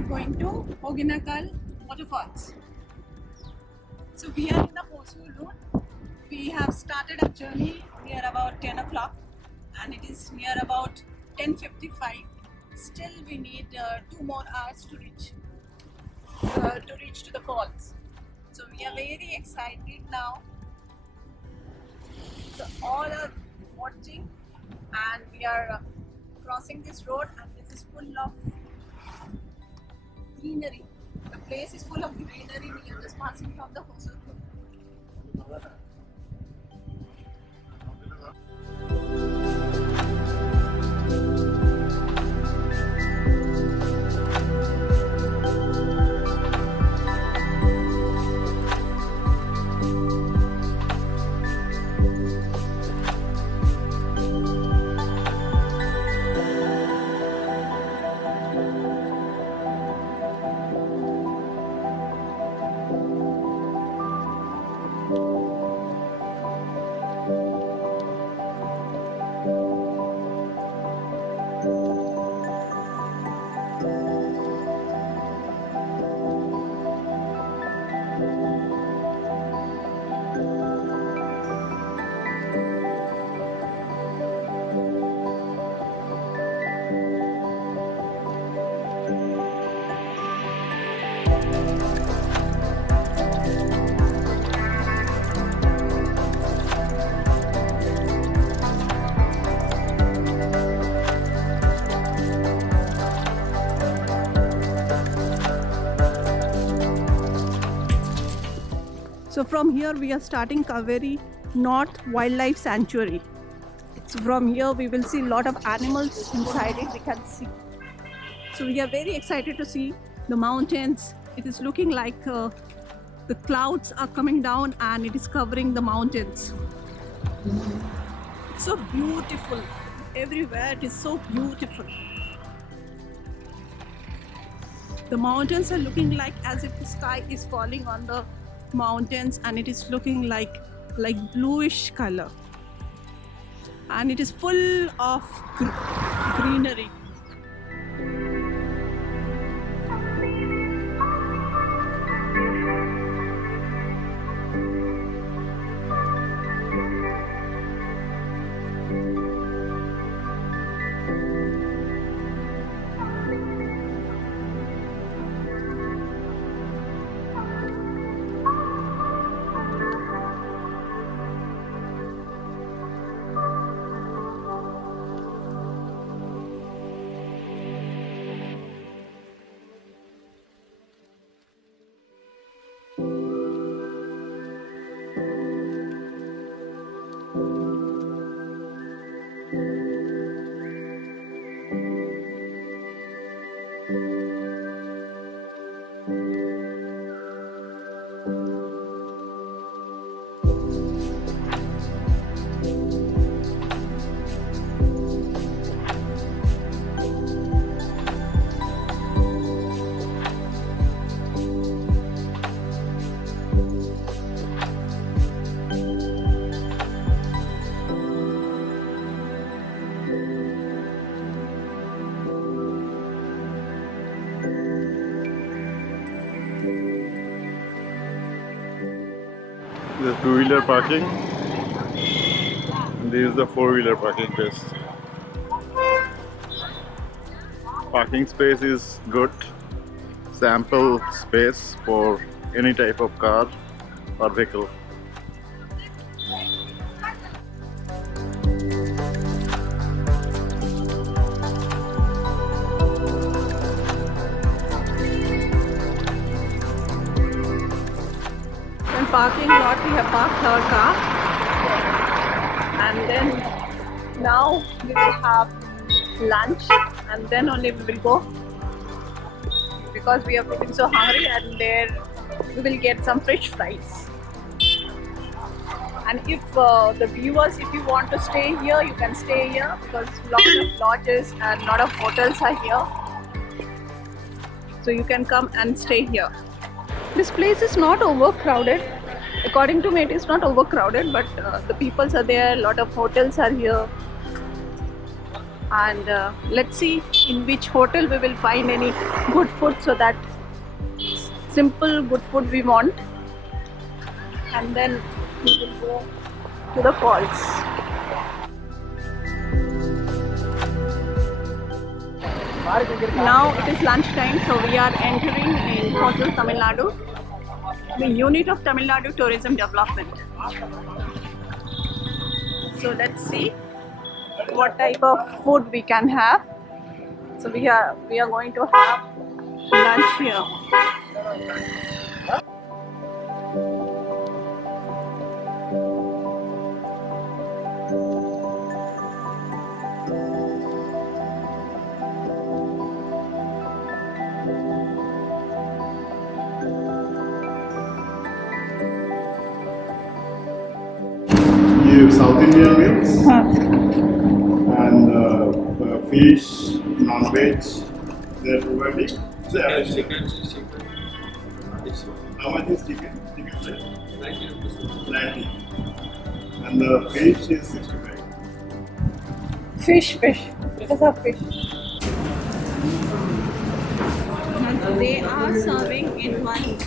are going to Hoginakal waterfalls. So we are in the Hosur road. We have started our journey near about 10 o'clock and it is near about 10:55. Still we need 2 more hours to reach to the falls. So we are very excited now. So all are watching and we are crossing this road and this is full of greenery. The place is full of greenery. We are just passing from the Hosur road. So from here we are starting Kaveri North Wildlife Sanctuary. So from here we will see a lot of animals inside it, we can see. So we are very excited to see the mountains. It is looking like the clouds are coming down and it is covering the mountains. It's so beautiful. Everywhere it is so beautiful. The mountains are looking like as if the sky is falling on the mountains and it is looking like bluish color and it is full of greenery. This is two-wheeler parking. And this is the four-wheeler parking place. Parking space is good. Sample space for any type of car or vehicle. In parking lot we have parked our car and then now we will have lunch and then only we will go because we are feeling so hungry and there we will get some fish fries. And if the viewers, if you want to stay here, you can stay here because a lot of lodges and a lot of hotels are here. So you can come and stay here. This place is not overcrowded. According to me, it is not overcrowded, but the peoples are there, a lot of hotels are here. and let's see in which hotel we will find any good food, so that simple good food we want, and then we will go to the falls. Now it is lunch time, so we are entering in Hostel Tamil Nadu, the unit of Tamil Nadu Tourism Development. So let's see what type of food we can have. So we are going to have lunch here. Here South Indian meals and fish, non-veg, they're providing. Chicken. How much is chicken? Chicken fry? 90 rupees. 90. And the fish is 65. Fish. It is a fish. And they are serving in one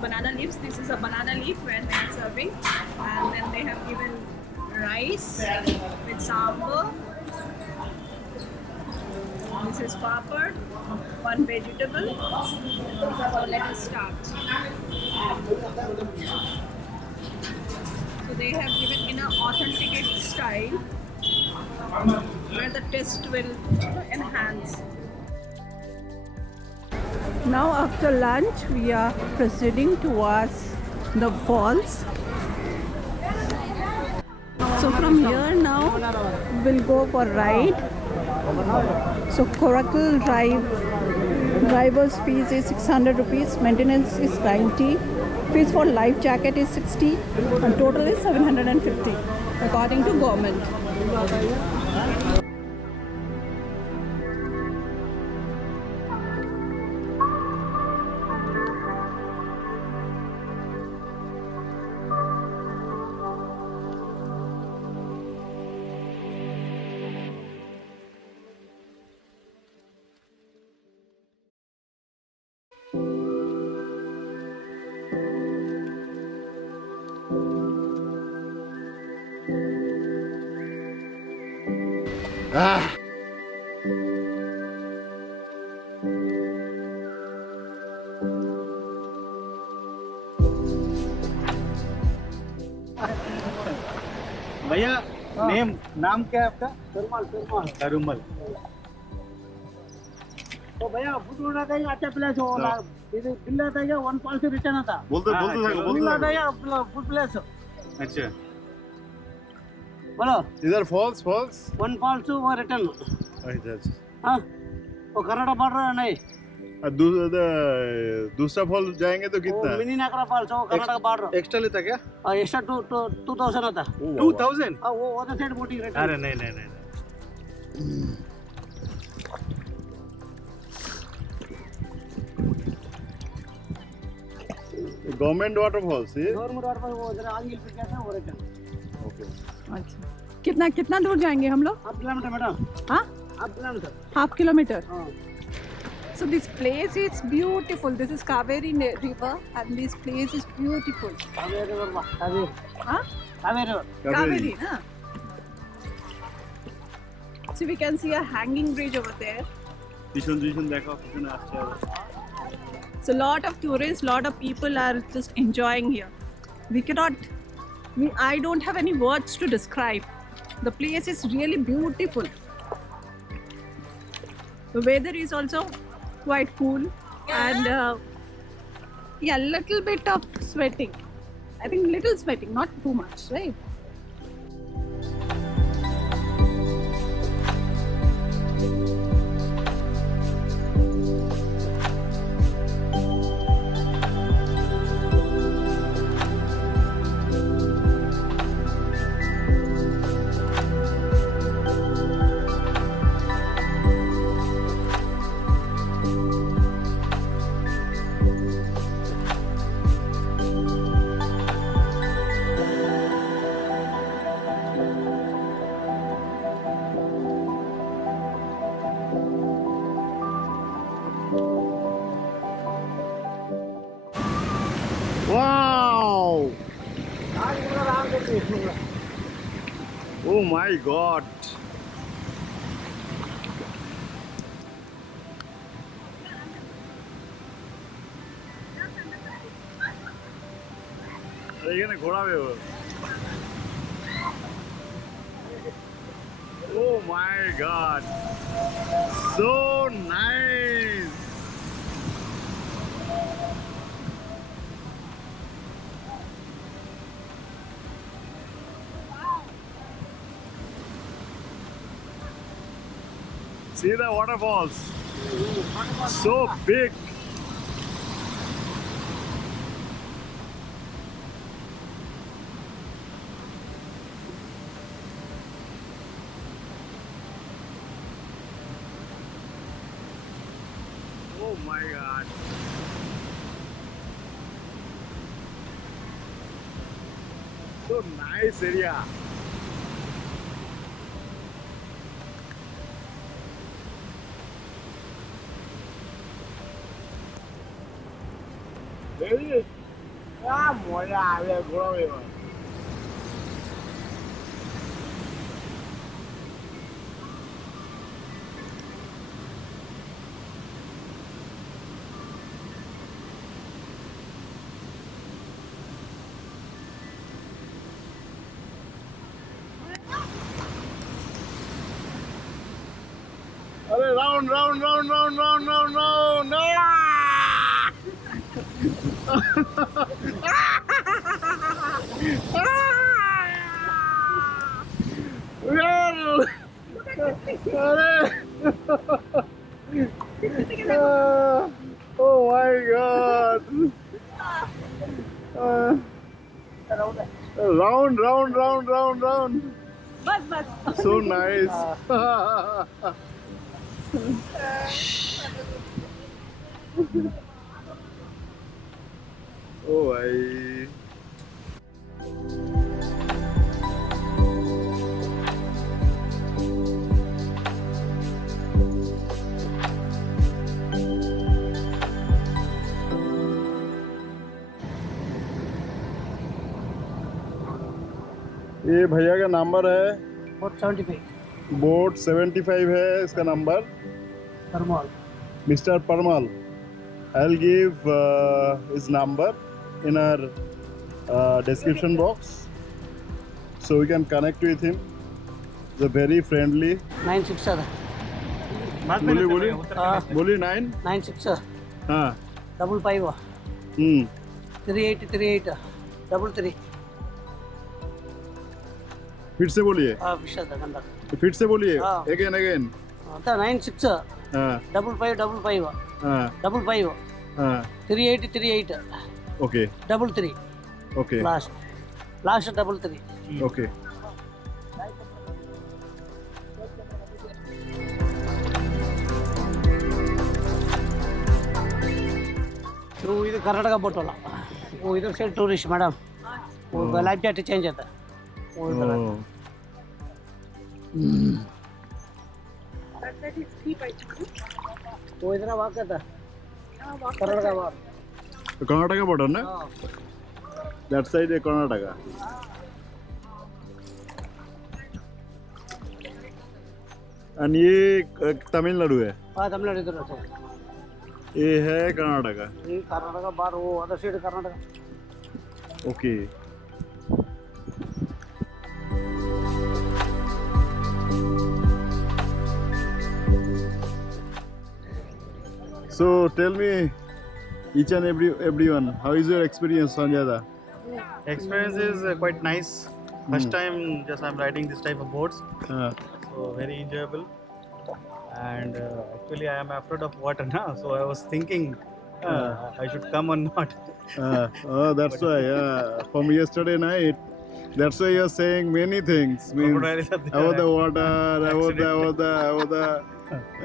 banana leaves. This is a banana leaf where they are serving, and then they have given rice with sambar. This is papad, one vegetable. So let us start. So they have given in an authentic style where the taste will enhance. Now after lunch we are proceeding towards the falls. So from here now we'll go for ride. So Coracle driver's fees is 600 rupees, maintenance is 90, fees for life jacket is 60, and total is 750 according to government. Ah! भैया नाम क्या है आपका? तरुमल। तो भैया food आता है अच्छा प्लेस हो इधर बिल आता है 1 फॉल्स से रिटर्न आता बोलते बिल आता है फूड प्लेस अच्छा बोलो इधर फॉल्स 1 फॉल्स टू रिटर्न अच्छा हाँ वो कर्नाटक बॉर्डर नहीं दूसरा फॉल जाएंगे तो कितना? मिनी नागरा फॉल्स वो कर्नाटक बॉर्डर एक्स्ट्रा लेता क्या? एक्स्ट्रा 2000 आता 2000? वो अदर साइड बोटिंग रेट अरे नहीं गवर्नमेंट वाटरफॉल्स ये गवर्नमेंट वाटरफॉल वो जरा आगे पे क्या था वो रिटर्न ओके। अच्छा कितना दूर जाएंगे हम लोग? हाफ किलोमीटर मैडम हाँ हाफ किलोमीटर हाफ किलोमीटर. हाँ So this place is beautiful. This is Kaveri River, and this place is beautiful. Kaveri river Kaveri Huh? Kaveri river Kaveri, huh? So we can see a hanging bridge over there. पिछन देखो पिछन आश्चर्य। So lot of tourists, lot of people are just enjoying here. I don't have any words to describe. The place is really beautiful. The weather is also quite cool, and little bit of sweating. I think little sweating, not too much, right? Oh my God. এখানে ঘোরাবে ও। Oh my God. So nice. See the waterfalls. So big. Oh my God. So nice area. Very. মজা આવે ঘোরাবে এবার। अरे round round round round round round round Oh my God. Round, round, round, round, round. बस So nice. Oh, I. ये भैया का number है 475 boat 75 है इसका number Parmal mister Parmal I'll give his number in our description box so we can connect with him. He's a very friendly. 96 sir बोली बोली बोली 9 96 sir हाँ 55 3838 33 फिर से बोलिए विशाल गंदा फिर से बोलिए हाँ। अगेन अगेन आता 96 हाँ 55 हाँ 55 हाँ 3838 ओके 33 ओके लास्ट 33 ओके तो इधर कर्नाटका बोट वाला वो इधर से टूरिस्ट मैडम वो लाइफ जैकेट चेंज होता है वो इधर है। वो इधर वहाँ का था कर्नाटका वहाँ कर्नाटका बॉर्डर ना दैट साइड है कर्नाटका एंड ये तमिलनाडु है हाँ तमिलनाडु इधर रहता है ये है कर्नाटका ये कर्नाटका बाहर वो other side Karnataka okay So tell me, each and everyone, how is your experience, Sanjada? Experience is quite nice. First time just I'm riding this type of boats, so very enjoyable. And actually I am afraid of water now, so I was thinking I should come or not. Oh, that's why. Yeah, from yesterday night. That's why you're saying many things. Means Crocodiles are there. about the water, about the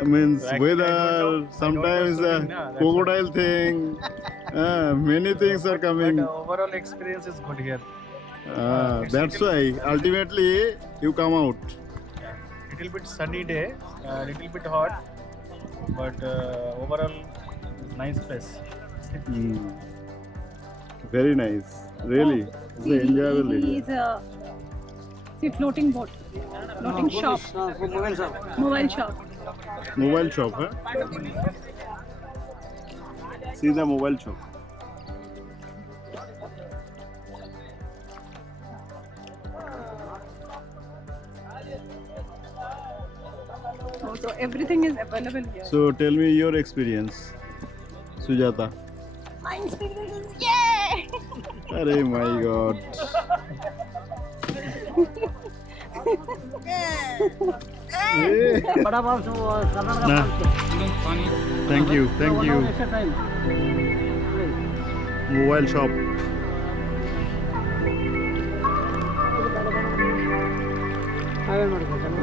means So actually, weather. I don't know Sometimes swimming, na, that's crocodile thing. Many things are coming. But overall experience is good here. It's That's little- why ultimately you come out. Little bit sunny day, little bit hot, but overall nice place. Very nice. Really, it's an enjoyable area. He's See, floating boat, floating shop, Mobile shop. mobile shop. Mobile shop, huh? See the mobile shop. Oh, so everything is available here. So tell me your experience, Sujata. My experience is yay! Arey my God. Hey. Vada pav to Karnataka. Nah. Thank you, thank you. Extra time. Mobile shop. ಹಾಗೆ ಮಾಡ್ಬೇಕಲ್ವ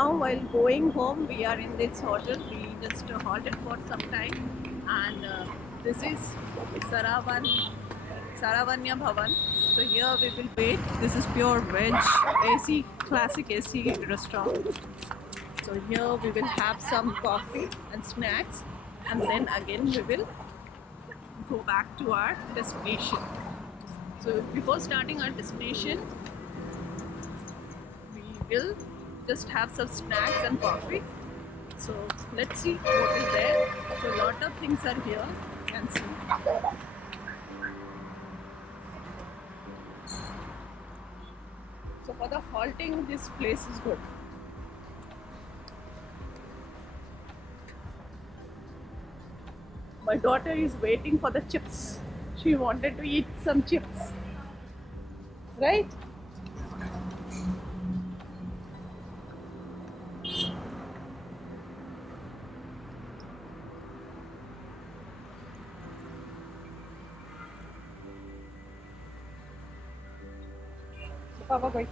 now while going home, we are in this hotel. We just halted for some time, and this is Saravanya Bhavan. So here we will wait. This is pure veg AC, classic AC restaurant. So here we will have some coffee and snacks, and then again we will go back to our destination. So before starting our destination, we will just have some snacks and coffee. So let's see what is there. So a lot of things are here. You can see. So for the halting, this place is good. My daughter is waiting for the chips. She wanted to eat some chips. Right? Papa, bye.